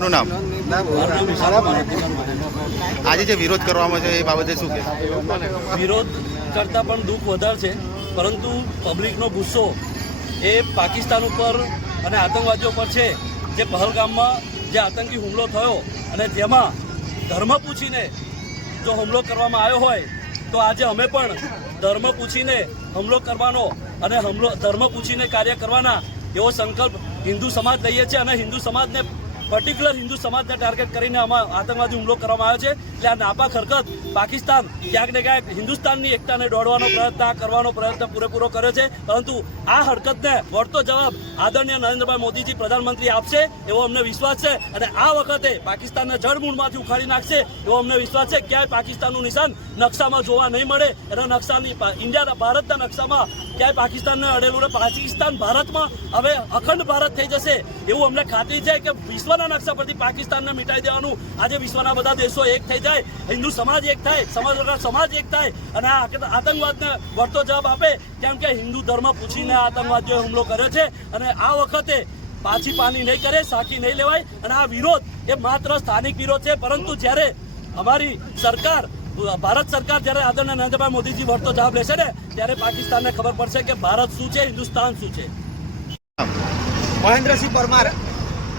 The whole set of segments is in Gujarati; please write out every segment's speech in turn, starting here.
નું નામ આજે જે વિરોધ કરવામાં છે એ બાબતે શું કે વિરોધ કરતાં પણ દુઃખ વધારે છે, પરંતુ પબ્લિકનો ગુસ્સો એ પાકિસ્તાન ઉપર અને આતંકવાદીઓ પર છે. જે પહલગામમાં જે આતંકી હુમલો થયો અને જેમાં ધર્મ પૂછીને જો હુમલો કરવામાં આવ્યો હોય તો આજે અમે પણ ધર્મ પૂછીને હુમલો કરવાનો અને ધર્મ પૂછીને કાર્ય કરવાના એવો સંકલ્પ હિન્દુ સમાજ લઈએ છીએ અને હિન્દુ સમાજને પર્ટિક્યુલર હિન્દુ સમાજને ટાર્ગેટ કરીને આમાં આતંકવાદી હુમલો કરવામાં આવ્યો છે. એટલે આ નાપાક હરકત પાકિસ્તાન ક્યાંક ને ક્યાંક હિન્દુસ્તાનની એકતાને દોડવાનો પ્રયત્ન કરવાનો પ્રયત્ન પૂરેપૂરો કર્યો છે, પરંતુ આ હરકતને વળતો જવાબ આદરણીય નરેન્દ્રભાઈ મોદીજી પ્રધાનમંત્રી આપશે એવો અમને વિશ્વાસ છે અને આ વખતે પાકિસ્તાનને જળમૂળમાંથી ઉખાડી નાખશે એવો અમને વિશ્વાસ છે. ક્યાંય પાકિસ્તાનનું નિશાન નકશામાં જોવા નહીં મળે. એના નકશાની ઇન્ડિયા ભારતના નકશામાં ક્યાંય પાકિસ્તાનને અડેલું ને પાકિસ્તાન ભારતમાં હવે અખંડ ભારત થઈ જશે એવું અમને ખાતરી છે કે વિશ્વના નકશા પરથી પાકિસ્તાનને મિટાઈ દેવાનું આજે વિશ્વના બધા દેશો એક થઈ જાય, હિન્દુ સમાજ એક થાય, સમાજ એક થાય અને આ આતંકવાદને વળતો જવાબ આપે. કેમ કે હિન્દુ ધર્મ પૂછીને આતંકવાદીઓએ હુમલો કર્યો છે અને આ વખતે પાછી પાની નહીં કરે, સાખી નહીં લેવાય. અને આ વિરોધ એ માત્ર સ્થાનિક વિરોધ છે, પરંતુ જ્યારે અમારી સરકાર ભારત સરકાર જ્યારે આદરણીય નરેન્દ્રભાઈ મોદીજી વળતો જવાબ લેશે ને ત્યારે પાકિસ્તાનને ખબર પડશે કે ભારત શું છે, હિન્દુસ્તાન શું છે. મહેન્દ્રસિંહ પરમાર.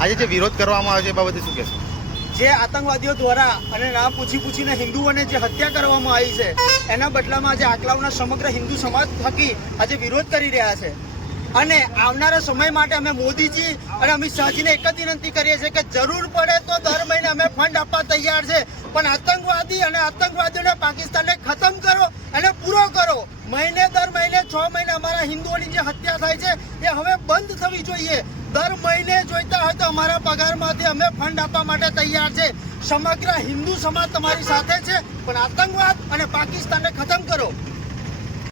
આજે જે વિરોધ કરવામાં આવે છે એ બાબતે શું કહેશો? જે આતંકવાદીઓ દ્વારા અને નામ પૂછીને હિન્દુઓને જે હત્યા કરવામાં આવી છે એના બદલામાં આજે આકલાવના સમગ્ર હિન્દુ સમાજ થકી આજે વિરોધ કરી રહ્યા છે. અને આવનારા સમય માટે અમે મોદીજી અને અમિત શાહજીને એક જ વિનંતી કરીએ છીએ કે જરૂર પડે તો દર મહિને અમે ફંડ આપવા તૈયાર છે, પણ આતંકવાદી અને આતંકવાદીઓને પાકિસ્તાનને ખતમ કરો અને પૂરો કરો. દર મહિને 6 મહિને અમારા હિન્દુઓની જે હત્યા થાય છે એ હવે બંધ થવી જોઈએ. દર મહિને જોઈતા હોય તો અમારા પગારમાંથી અમે ફંડ આપવા માટે તૈયાર છે. સમગ્ર હિન્દુ સમાજ તમારી સાથે છે, પણ આતંકવાદ અને પાકિસ્તાનને ખતમ કરો.